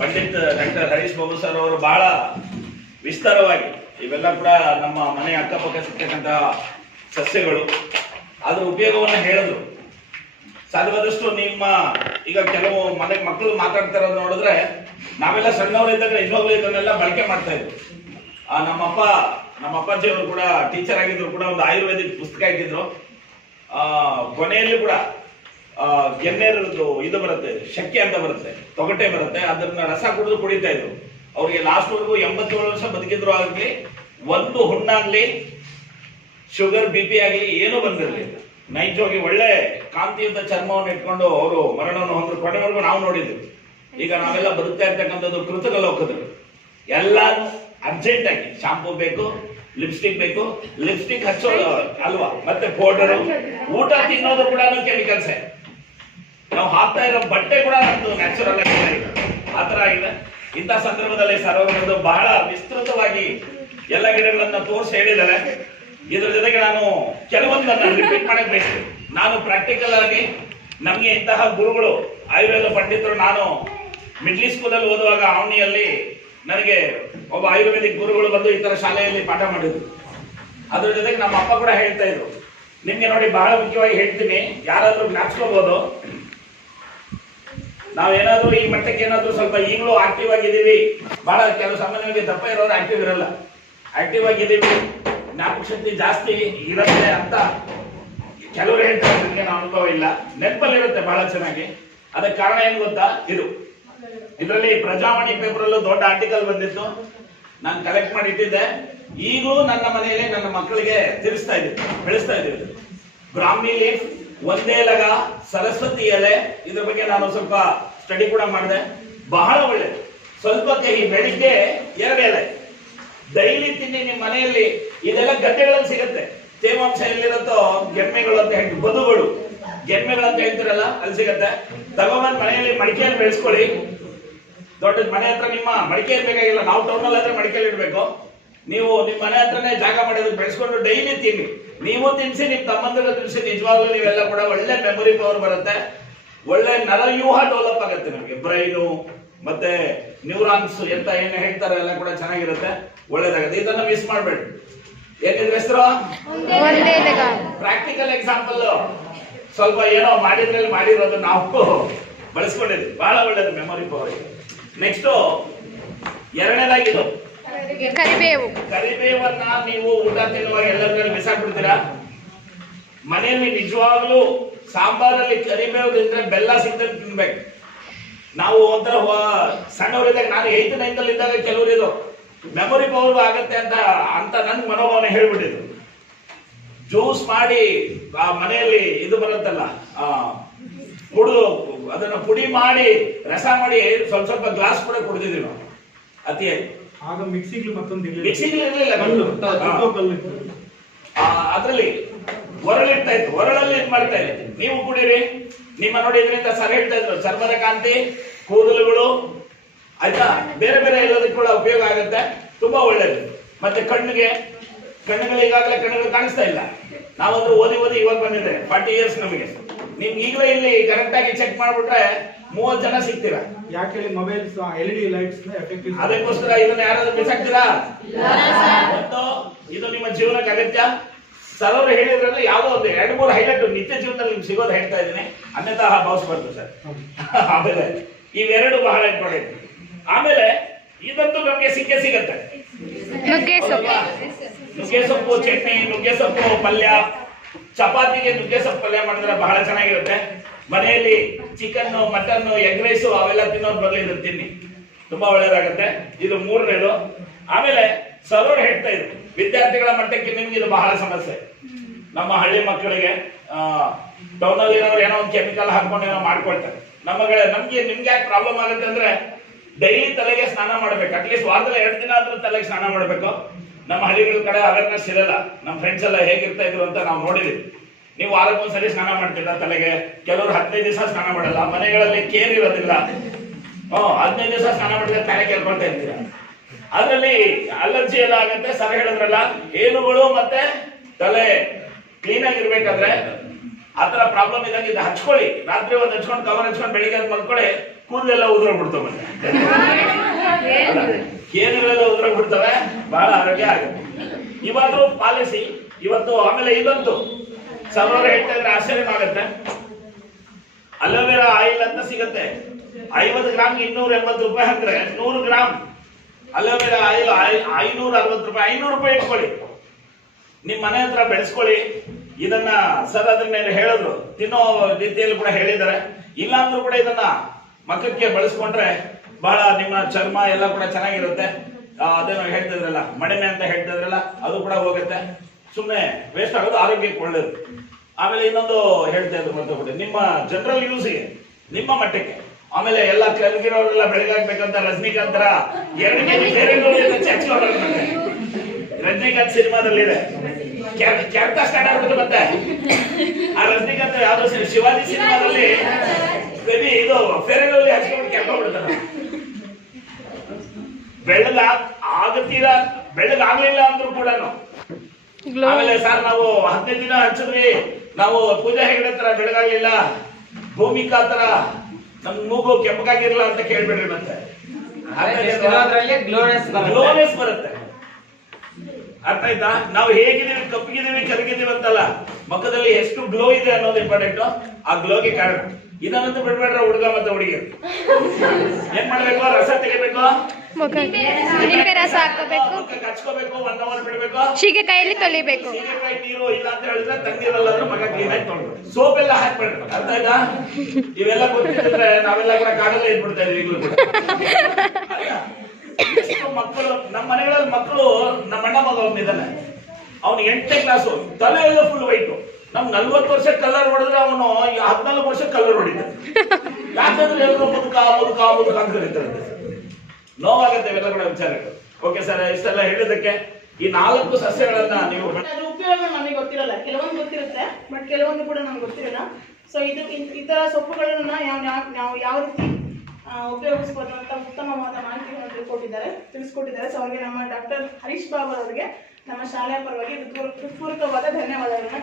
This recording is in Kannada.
ಪಂಡಿತ್ ಡಾಕ್ಟರ್ ಹರೀಶ್ ಬಾಬು ಸರ್ ಅವರು ಬಹಳ ವಿಸ್ತಾರವಾಗಿ ಇವೆಲ್ಲ ಕೂಡ ನಮ್ಮ ಮನೆ ಅಕ್ಕಪಕ್ಕ ಸಿಗ್ತಕ್ಕಂತಹ ಸಸ್ಯಗಳು ಅದ್ರ ಉಪಯೋಗವನ್ನು ಹೇಳಿದ್ರು. ಸಾಧ್ಯವಾದಷ್ಟು ನಿಮ್ಮ ಈಗ ಕೆಲವು ಮನೆ ಮಕ್ಕಳು ಮಾತಾಡ್ತಾ ಇರೋದು ನೋಡಿದ್ರೆ ನಾವೆಲ್ಲ ಸಣ್ಣವರಿದ್ದಾಗ ನಿಜವಾಗ್ಲೂ ಇದನ್ನೆಲ್ಲ ಬಳಕೆ ಮಾಡ್ತಾ ಇದ್ವಿ. ನಮ್ಮ ಅಪ್ಪಾಜಿಯವರು ಕೂಡ ಟೀಚರ್ ಆಗಿದ್ರು, ಕೂಡ ಒಂದು ಆಯುರ್ವೇದಿಕ್ ಪುಸ್ತಕ ಇಟ್ಟಿದ್ರು. ಕೊನೆಯಲ್ಲಿ ಕೂಡ ಗೆನ್ನೇರದ್ದು ಇದು ಬರುತ್ತೆ, ಶಕ್ಕೆ ಅಂತ ಬರುತ್ತೆ, ತೊಗಟೆ ಬರುತ್ತೆ, ಅದನ್ನ ರಸ ಕುಡಿದು ಕುಡಿತಾ ಇದ್ರು. ಅವ್ರಿಗೆ ಲಾಸ್ಟ್ ವರೆಗೂ 87 ವರ್ಷ ಬದುಕಿದ್ರು. ಆಗ್ಲಿ ಒಂದು ಹುಣ್ಣಾಗ್ಲಿ ಶುಗರ್ BP ಆಗ್ಲಿ ಏನೂ ಬಂದಿರಲಿಲ್ಲ. ನೈಜವಾಗಿ ಒಳ್ಳೆ ಕಾಂತಿಯುತ ಚರ್ಮವನ್ನು ಇಟ್ಕೊಂಡು ಅವರು ಮರಣವನ್ನು ಹೊಂದ್ರು. ಕೊನೆವರೆಗೂ ನಾವು ನೋಡಿದ್ವಿ. ಈಗ ನಾವೆಲ್ಲ ಬದುಕ್ತಾ ಇರ್ತಕ್ಕಂಥದ್ದು ಕೃತಕ ಲೋಕದಲ್ಲಿ. ಎಲ್ಲಾನು ಅರ್ಜೆಂಟ್ ಆಗಿ ಶಾಂಪೂ ಬೇಕು, ಲಿಪ್ಸ್ಟಿಕ್ ಬೇಕು, ಲಿಪ್ಸ್ಟಿಕ್ ಹಚ್ಚೋ ಅಲ್ವಾ, ಮತ್ತೆ ಪೌಡರ್, ಊಟ ತಿನ್ನೋದು ಕೂಡ ಕೆಮಿಕಲ್ಸೇ. ನಾವು ಹಾಕ್ತಾ ಇರೋ ಬಟ್ಟೆ ಕೂಡ ನಮ್ದು ನ್ಯಾಚುರಲ್ ಆಗಿದೆ, ಆತರ ಆಗಿದೆ. ಇಂಥ ಸಂದರ್ಭದಲ್ಲಿ ಸರೋವರದ್ದು ಬಹಳ ವಿಸ್ತೃತವಾಗಿ ಎಲ್ಲ ಗಿಡಗಳನ್ನ ತೋರಿಸಿ ಹೇಳಿದ್ದಾರೆ. ಇದ್ರ ಜೊತೆಗೆ ನಾನು ಕೆಲವೊಂದನ್ನ ರಿಪೀಟ್ ಮಾಡಕ್ ಬಯಸ್ತೀನಿ. ನಾನು ಪ್ರಾಕ್ಟಿಕಲ್ ಆಗಿ ನಮ್ಗೆ ಇಂತಹ ಗುರುಗಳು ಆಯುರ್ವೇದ ಪಂಡಿತರು, ನಾನು ಮಿಡ್ಲ್ ಸ್ಕೂಲಲ್ಲಿ ಓದುವಾಗ ಅವನಿಯಲ್ಲಿ ನನಗೆ ಒಬ್ಬ ಆಯುರ್ವೇದಿಕ್ ಗುರುಗಳು ಬಂದು ಈ ತರ ಶಾಲೆಯಲ್ಲಿ ಪಾಠ ಮಾಡಿದ್ರು. ಅದ್ರ ಜೊತೆಗೆ ನಮ್ಮ ಅಪ್ಪ ಕೂಡ ಹೇಳ್ತಾ ಇದ್ರು. ನಿಮ್ಗೆ ನೋಡಿ ಬಹಳ ಮುಖ್ಯವಾಗಿ ಹೇಳ್ತೀನಿ, ಯಾರಾದ್ರೂ ಜ್ಞಾಪಿಸ್ಕೋಬಹುದು, ನಾವೇನಾದ್ರೂ ಈ ಮಟ್ಟಕ್ಕೆ ಏನಾದ್ರೂ ಸ್ವಲ್ಪ ಈಗಲೂ ಆಕ್ಟಿವ್ ಆಗಿದ್ದೀವಿ. ಬಹಳ ಕೆಲವು ಸಾಮಾನ್ಯವಾಗಿ ದಪ್ಪ ಇರೋರು ಆಕ್ಟಿವ್ ಇರಲ್ಲ. ಆಕ್ಟಿವ್ ಆಗಿದ್ದೀವಿ, ಜ್ಞಾಪಕ ಶಕ್ತಿ ಜಾಸ್ತಿ ಇರುತ್ತೆ ಅಂತ ಕೆಲವರು ಹೇಳ್ತಾರೆ. ನನಗೆ ಅನುಭವ ಇಲ್ಲ, ನೆನಪಲ್ಲಿ ಇರುತ್ತೆ ಬಹಳ ಚೆನ್ನಾಗಿ. ಅದಕ್ಕೆ ಕಾರಣ ಏನ್ ಗೊತ್ತಾ, ಇದರಲ್ಲಿ ಪ್ರಜಾವಾಣಿ ಪೇಪರ್ ಅಲ್ಲೂ ದೊಡ್ಡ ಆರ್ಟಿಕಲ್ ಬಂದಿತ್ತು, ನಾನು ಕಲೆಕ್ಟ್ ಮಾಡಿ ಇಟ್ಟಿದ್ದೆ. ಈಗಲೂ ನನ್ನ ಮನೆಯಲ್ಲಿ ನನ್ನ ಮಕ್ಕಳಿಗೆ ತಿರ್ಸ್ತಾ ಇದ್ದೀವಿ, ಬೆಳೆಸ್ತಾ ಇದ್ದೀವಿ. ಬ್ರಾಹ್ಮಿ ಲೀಫ್, ಒಂದೇ ಲಗ, ಸರಸ್ವತಿ ಎಲೆ, ಇದ್ರ ಬಗ್ಗೆ ನಾನು ಸ್ವಲ್ಪ ಸ್ಟಡಿ ಕೂಡ ಮಾಡಿದೆ. ಬಹಳ ಒಳ್ಳೆಯದು. ಸ್ವಲ್ಪ ಕಹಿ, ಬೆಳಿಗ್ಗೆ 2 ಎಲೆ ಡೈಲಿ ತಿನ್ನಿ. ನಿಮ್ಮ ಮನೆಯಲ್ಲಿ ಇದೆಲ್ಲ ಗದ್ದೆಗಳಲ್ಲಿ ಸಿಗುತ್ತೆ. ತೇವಾಂಶ ಎಲ್ಲಿರುತ್ತೋ ಗೆಮ್ಮೆಗಳು ಅಂತ ಹೇಳ್ತೀವಿ, ಬದುಗಳು ಗೆಮ್ಮೆಗಳು ಅಂತ ಹೇಳ್ತಿರಲ್ಲ, ಅಲ್ಲಿ ಸಿಗತ್ತೆ. ತಗೊಂಬಂದ್ ಮನೆಯಲ್ಲಿ ಮಡಿಕೆಯಲ್ಲಿ ಬೆಳೆಸ್ಕೊಳ್ಳಿ. ದೊಡ್ಡ ಮನೆ ಹತ್ರ ನಿಮ್ಮ ಮಡಿಕೆ ಬೇಕಾಗಿಲ್ಲ, ನಾವು ಟೌನಲ್ಲಿ ಆದ್ರೆ ಮಡಿಕೆಯಲ್ಲಿ ಇಡ್ಬೇಕು. ನೀವು ನಿಮ್ಮ ಮನೆ ಹತ್ರನೇ ಜಾಗ ಮಾಡಿದ್ರೆ ಬೆಳೆಸ್ಕೊಂಡು ಡೈಲಿ ತಿನ್ನಿ. ನೀವು ತಿನ್ಸಿ, ನಿಮ್ ತಮ್ಮಂದಿರ ತಿನ್ಸಿ. ನಿಜವಾಗ್ಲೂ ನೀವೆಲ್ಲ ಕೂಡ ಒಳ್ಳೆ ಮೆಮೊರಿ ಪವರ್ ಬರುತ್ತೆ, ಒಳ್ಳೆ ನರವ್ಯೂಹ ಡೆವಲಪ್ ಆಗುತ್ತೆ ನಮಗೆ. ಬ್ರೈನು ಮತ್ತೆ ನ್ಯೂರಾನ್ಸ್ ಎಂತ ಏನು ಹೇಳ್ತಾರೆ ಎಲ್ಲ ಕೂಡ ಚೆನ್ನಾಗಿರುತ್ತೆ, ಒಳ್ಳೇದಾಗುತ್ತೆ. ಇದನ್ನ ಮಿಸ್ ಮಾಡ್ಬೇಡಿ. ಏನಿದ್ರೆ ಹೆಸರು ಪ್ರಾಕ್ಟಿಕಲ್ ಎಕ್ಸಾಂಪಲ್, ಸ್ವಲ್ಪ ಏನೋ ಮಾಡಿದ್ರಲ್ಲಿ ಮಾಡಿರೋದು ನಾವು ಬಳಸ್ಕೊಂಡಿದ್ವಿ. ಬಹಳ ಒಳ್ಳೇದು ಮೆಮೊರಿ ಪವರ್. ನೆಕ್ಸ್ಟ್ 2ನೇದಾಗಿದ್ದು ಕರಿಬೇವು. ಕರಿಬೇವನ್ನ ನೀವು ಊಟ ತಿನ್ನುವಾಗ ಎಲ್ಲರಲ್ಲಿ ಬಿಸಾಕ್ಬಿಡ್ತೀರಾ. ಮನೆಯಲ್ಲಿ ನಿಜವಾಗ್ಲೂ ಸಾಂಬಾರಲ್ಲಿ ಕರಿಬೇವು ತಿಂದ್ರೆ ಬೆಲ್ಲ ಸಿಗ್ತದೆ ತಿನ್ಬೇಕು. ನಾವು ಒಂಥರ ಸಣ್ಣವರಿದ್ದಾಗ, ನಾನು 8th 9th ಅಲ್ಲಿ ಇದ್ದಾಗ ಕೆಲವರು ಇದು ಮೆಮೊರಿ ಪವರ್ ಆಗತ್ತೆ ಅಂತ ನನ್ಗೆ ಮನೋಭಾವನೆ ಹೇಳ್ಬಿಟ್ಟಿದ್ರು. ಜ್ಯೂಸ್ ಮಾಡಿ ಆ ಮನೆಯಲ್ಲಿ ಇದು ಬರುತ್ತಲ್ಲ, ಅದನ್ನ ಪುಡಿ ಮಾಡಿ ರಸ ಮಾಡಿ ಸ್ವಲ್ಪ ಗ್ಲಾಸ್ ಕೂಡ ಕುಡಿದಿದ್ವಿ ನಾವು ಅತಿಯಾಗಿ. ಆಗ ಮಿಕ್ಸಿಗಳು ಇರ್ಲಿಲ್ಲ, ಅದ್ರಲ್ಲಿ ಒರಳಿಡ್ತಾ ಇತ್ತು, ಒರಳಲ್ಲಿ ಇದು ಮಾಡ್ತಾ ಇತ್ತು. ನೀವು ಕುಡೀರಿ. ನಿಮ್ಮ ನೋಡಿ ಇದರಿಂದ ಸರ್ ಹೇಳ್ತಾ ಇದ್ರು, ಚರ್ಮದ ಕಾಂತಿ, ಕೂದಲುಗಳು ಆಯ್ತಾ, ಬೇರೆ ಬೇರೆ ಎಲ್ಲದಕ್ಕೆ ಕೂಡ ಉಪಯೋಗ ಆಗುತ್ತೆ, ತುಂಬಾ ಒಳ್ಳೇದು. ಮತ್ತೆ ಕಣ್ಣುಗಳು ಈಗಾಗಲೇ ಕಣ್ಣುಗಳು ಕಾಣಿಸ್ತಾ ಇಲ್ಲ. ನಾವಂದ್ರೂ ಓದಿ ಇವಾಗ ಬಂದಿದೆ 40 ಇಯರ್ಸ್ ನಮಗೆ. ನಿಮ್ಗೆ ಈಗಲೇ ಇಲ್ಲಿ ಕರೆಕ್ಟ್ ಆಗಿ ಚೆಕ್ ಮಾಡ್ಬಿಟ್ರೆ 30 ಜನ ಸಿಗ್ತೀರಾ. ಯಾಕೆ ಮೊಬೈಲ್ಸ್ LED ಲೈಟ್ಸ್ ಎಫೆಕ್ಟಿವ್, ಅದಕ್ಕೋಸ್ಕರ ಇದನ್ನ ಯಾರಾದ್ರೂ ಬಿಸಾಕ್ತೀರಾ? ಒಂದು ಇದು ನಿಮ್ಮ ಜೀವನಕ್ಕೆ ಅಗತ್ಯ. ಸರ್ ಹೇಳಿದ್ರಲ್ಲಿ ಯಾವುದೋ ಒಂದು 2-3 ಹೈಲೈಟ್ ನಿತ್ಯ ಜೀವನದಲ್ಲಿ ನಿಮ್ಗೆ ಸಿಗೋದು ಹೇಳ್ತಾ ಇದ್ದೀನಿ, ಅನ್ಯತಾ ಭಾವಿಸ್ಬಾರ್ದು ಸರ್. ಆಮೇಲೆ ಇವೆರಡು ಬಹಳ ಇಂಪಾರ್ಟೆಂಟ್. ಆಮೇಲೆ ಇದಂತೂ ನಮ್ಗೆ ಸಿಗತ್ತೆ, ನುಗ್ಗೆ ಸೊಪ್ಪು ಚಟ್ನಿ, ನುಗ್ಗೆ ಸೊಪ್ಪು ಪಲ್ಯ, ಚಪಾತಿಗೆ ನುಗ್ಗೆ ಸೊಪ್ಪು ಪಲ್ಯ ಮಾಡಿದ್ರೆ ಬಹಳ ಚೆನ್ನಾಗಿರುತ್ತೆ. ಮನೆಯಲ್ಲಿ ಚಿಕನ್, ಮಟನ್, ಎಗ್ ರೈಸು ಅವೆಲ್ಲ ತಿನ್ನೋದ್ ಬದಲು ಇದು ತಿನ್ನಿ, ತುಂಬಾ ಒಳ್ಳೇದಾಗುತ್ತೆ. ಇದು 3ನೇದು. ಆಮೇಲೆ ಸರೋಡ್ ಹೇಳ್ತಾ ಇದ್ರು, ವಿದ್ಯಾರ್ಥಿಗಳ ಮಟ್ಟಕ್ಕೆ ನಿಮ್ಗೆ ಇದು ಬಹಳ ಸಮಸ್ಯೆ. ನಮ್ಮ ಹಳ್ಳಿ ಮಕ್ಕಳಿಗೆ ಟೌನಲ್ಲಿ ಏನೋ ಒಂದು ಕೆಮಿಕಲ್ ಹಾಕೊಂಡು ಏನೋ ಮಾಡ್ಕೊಳ್ತಾರೆ. ನಮ್ಗೆ ನಿಮ್ಗೆ ಯಾಕೆ ಪ್ರಾಬ್ಲಮ್ ಆಗುತ್ತೆ ಅಂದ್ರೆ, ಡೈಲಿ ತಲೆಗೆ ಸ್ನಾನ ಮಾಡ್ಬೇಕು. ಅಟ್ಲೀಸ್ಟ್ ವಾರದಲ್ಲಿ 2 ದಿನ ಆದ್ರೂ ತಲೆಗೆ ಸ್ನಾನ ಮಾಡ್ಬೇಕು. ನಮ್ಮ ಹಳ್ಳಿಗಳ ಕಡೆ ಅವೇರ್ನೆಸ್ ಇರಲ್ಲ. ನಮ್ಮ ಫ್ರೆಂಡ್ಸ್ ಎಲ್ಲ ಹೇಗಿರ್ತಾ ಇದ್ರು ಅಂತ ನಾವು ನೋಡಿದ್ವಿ. ನೀವು ವಾರಕ್ಕೊಂದ್ಸರಿ ಸ್ನಾನ ಮಾಡ್ತೀರಾ ತಲೆಗೆ, ಕೆಲವರು 15 ದಿವಸ ಸ್ನಾನ ಮಾಡಲ್ಲ. ಮನೆಗಳಲ್ಲಿ ಕೇರ್ ಇರೋದಿಲ್ಲ. 15 ದಿವಸ ಸ್ನಾನ ಮಾಡಿದ್ರೆ ತಲೆ ಕೇಳ್ಕೊಳ್ತಾ ಇರ್ತೀರಾ. ಅದ್ರಲ್ಲಿ ಅಲರ್ಜಿ ಎಲ್ಲ ಆಗುತ್ತೆ. ಸರ್ ಹೇಳಿದ್ರಲ್ಲ, ಏನುಗಳು ಮತ್ತೆ ತಲೆ ಕ್ಲೀನ್ ಆಗಿರ್ಬೇಕಾದ್ರೆ ಆತರ ಪ್ರಾಬ್ಲಮ್ ಇದ್ದಾಗ ಇದು ಹಚ್ಕೊಳ್ಳಿ. ರಾತ್ರಿ ಒಂದು ಹಚ್ಕೊಂಡು ಕವರ್ ಹಚ್ಕೊಂಡು ಬೆಳಿಗ್ಗೆ ಅದು ಮಲ್ಕೊಳ್ಳಿ. ಕೂದಲೆಲ್ಲ ಉದುರೋಗ್ಬಿಡ್ತವೆ ಮತ್ತೆ ಕೇನುಗಳೆಲ್ಲ ಉದುರೋಗ್ಬಿಡ್ತವೆ, ಬಹಳ ಆರೋಗ್ಯ ಆಗುತ್ತೆ. ಇವಾದ್ರೂ ಪಾಲಿಸಿ ಇವತ್ತು. ಆಮೇಲೆ ಇದಂತೂ ಸಾವಿರ ಹೇಳ್ತಾ ಇದ್ರೆ ಆಶ್ಚರ್ಯವಾಗುತ್ತೆ. ಅಲೋವೆರಾ ಆಯಿಲ್ ಅಂತ ಸಿಗುತ್ತೆ, 50 ಗ್ರಾಮ್ 280 ರೂಪಾಯಿ. ಅಂದ್ರೆ 100 ಗ್ರಾಮ್ ಅಲೋವೆರಾ ಆಯಿಲ್ 560 ರೂಪಾಯಿ. 500 ರೂಪಾಯಿ ಇಟ್ಕೊಳ್ಳಿ, ನಿಮ್ ಮನೆ ಹತ್ರ ಬೆಳೆಸ್ಕೊಳ್ಳಿ. ಇದನ್ನ ಸರ್ ಅದನ್ನ ಹೇಳಿದ್ರು, ತಿನ್ನೋ ರೀತಿಯಲ್ಲಿ ಕೂಡ ಹೇಳಿದ್ದಾರೆ. ಇಲ್ಲ ಅಂದ್ರೂ ಕೂಡ ಇದನ್ನ ಮಕ್ಕಕ್ಕೆ ಬಳಸ್ಕೊಂಡ್ರೆ ಬಹಳ ನಿಮ್ಮ ಚರ್ಮ ಎಲ್ಲ ಕೂಡ ಚೆನ್ನಾಗಿರುತ್ತೆ. ಅದೇನೋ ಹೇಳ್ತಾ ಇದ್ರಲ್ಲ, ಮಡಿಮೆ ಅಂತ ಹೇಳ್ತಾ ಇದ್ರಲ್ಲ, ಅದು ಕೂಡ ಹೋಗುತ್ತೆ. ಸುಮ್ಮನೆ ವೇಸ್ಟ್ ಆಗೋದು, ಆರೋಗ್ಯಕ್ಕೆ ಒಳ್ಳೇದು. ಆಮೇಲೆ ಇನ್ನೊಂದು ಹೇಳ್ತಾ ಇದ್ರು ಮತ್ತೆ ನಿಮ್ಮ ಜನರಲ್ ಯೂಸ್ಗೆ, ನಿಮ್ಮ ಮಟ್ಟಕ್ಕೆ. ಆಮೇಲೆ ಎಲ್ಲ ಕಲ್ಗಿರೋರೆಲ್ಲ ಬೆಳಗಾಗ್ಬೇಕಂತ ರಜನಿಕಾಂತರ 2 ಕೆಜಿ ರಜನಿಕಾಂತ್ ಸಿನಿಮಾದಲ್ಲಿದೆ, ಕೆರ್ತ ಸ್ಟಾರ್ಟ್ ಆಗ್ಬಿಟ್ಟು ಮತ್ತೆ ಆ ರಜನಿಕಾಂತ್ ಯಾವ್ದೋ ಶಿವಾಜಿ ಸಿನಿಮಾದಲ್ಲಿ ಬೇಬಿ ಇದು ಫೇರಲ್ಲಿ ಹಚ್ಕೊಂಡು ಕೆರ್ಕೊಂಡ್ಬಿಡ್ತಾನೆ. ಬೆಳ್ಳಗಾಗ್ಲಿಲ್ಲ ಅಂದ್ರೂ ಕೂಡ ಆಮೇಲೆ ಸರ್ ನಾವು 15 ದಿನ ಹಚ್ಚಿದ್ವಿ, ನಾವು ಪೂಜಾ ಹೆಗಡೆ ತರ ಬೆಳಗಾಗ್ಲಿಲ್ಲ, ಭೂಮಿಕಾ ತರ ನಮ್ ಮೂಗು ಕೆಂಪಗಾಗಿರ್ಲಿಲ್ಲ ಅಂತ ಕೇಳ್ಬಿಡ್ರಿ. ಮತ್ತೆ ಗ್ಲೋನೆಸ್ ಬರುತ್ತೆ. ಅರ್ಥ ಆಯ್ತಾ? ನಾವು ಹೇಗಿದ್ದೀವಿ, ಕಪ್ಪಗಿದ್ದೀವಿ, ಕರಗಿದ್ದೀವಿ ಅಂತಲ್ಲ, ಮುಖದಲ್ಲಿ ಎಷ್ಟು ಗ್ಲೋ ಇದೆ ಅನ್ನೋದು ಇಂಪಾರ್ಟೆಂಟ್. ಆ ಗ್ಲೋಗೆ ಕಾರಣ ಇದನ್ನಂತೂ ಬಿಡ್ಬೇಡ್ರ ಹುಡುಗ ಮತ್ತೆ ಹುಡುಗಿರು. ಏನ್ ಮಾಡ್ಬೇಕು? ರಸ ತೆಗಿಬೇಕು, ನಿಂಬೆ ರಸ ಹಾಕಬೇಕು, ಹಚ್ಕೋಬೇಕು, 1 ಅವರ್ ಬಿಡ್ಬೇಕು, ಸೀಗೆಕಾಯಲ್ಲಿ ತೊಳಿಬೇಕು. ಸೀಗೆಕಾಯಿ ನೀರು ಇಲ್ಲ ಅಂತ ಹೇಳಿದ್ರೆ ತಣ್ಣೀರಲ್ಲ ಮಗ ಕ್ಲೀನ್ ಆಗಿ ತೊಳ್ಬೇಕು, ಸೋಪ್ ಎಲ್ಲ ಹಾಕ್ಬೇಡ್ರಿ. ಅರ್ಥ ಆಯ್ತಾ? ಇವೆಲ್ಲ ಗೊತ್ತಿದ್ರೆ ನಾವೆಲ್ಲ ಕೂಡ ಕಾಡಲ್ಲೇ ಇದ್ಬಿಡ್ತಾ ಇದೀವಿ ಈಗಲೂ ಕೂಡ. ಮಕ್ಕಳು ನಮ್ಮ ಮನೆಗಳಲ್ಲಿ ಮಕ್ಕಳು, ನಮ್ಮ ಅಣ್ಣ ಮಗ ಅವನಿದ್ದಾನೆ, ಅವ್ನು 8ನೇ ಕ್ಲಾಸು, ತಲೆ ಎಲ್ಲ ಫುಲ್ ವೈಟು. ನಮ್ 40 ವರ್ಷ ಕಲರ್ ಹೊಡೆದ್ರೆ ಅವನು 14 ವರ್ಷ ಕಲರ್ ಹೊಡಿತಾನೆ. ಯಾಕಂದ್ರೆ ಎಲ್ಲರೂ ಮುದುಕ ಅಂತ ಕರೀತಾರೆ. ನೋವಾಗತ್ತೆ ಇವೆಲ್ಲ ಕೂಡ ವಿಚಾರಗಳು. ಓಕೆ ಸರ್, ಇಷ್ಟೆಲ್ಲ ಹೇಳಿದಕ್ಕೆ ಈ 4 ಸಸ್ಯಗಳನ್ನ ನೀವು ಉಪಯೋಗ ನಮಗೆ ಗೊತ್ತಿರಲ್ಲ, ಕೆಲವೊಂದು ಗೊತ್ತಿರುತ್ತೆ, ಬಟ್ ಕೆಲವೊಂದು ಕೂಡ ನಮ್ಗೆ ಗೊತ್ತಿರಲ್ಲ. ಸೊ ಈ ತರ ಸೊಪ್ಪುಗಳನ್ನ ನಾವು ಯಾವ ರೀತಿ ಉಪಯೋಗಿಸಬಹುದು ಅಂತ ಉತ್ತಮವಾದ ಮಾಹಿತಿಯನ್ನು ತಿಳಿಸ್ಕೊಟ್ಟಿದ್ದಾರೆ. ಸೊ ಅವರಿಗೆ ನಮ್ಮ ಡಾಕ್ಟರ್ ಹರೀಶ್ ಬಾಬು ಅವರಿಗೆ ನಮ್ಮ ಶಾಲೆಯ ಪರವಾಗಿ ಹೃತ್ಪೂರ್ವಕವಾದ ಧನ್ಯವಾದಗಳನ್ನ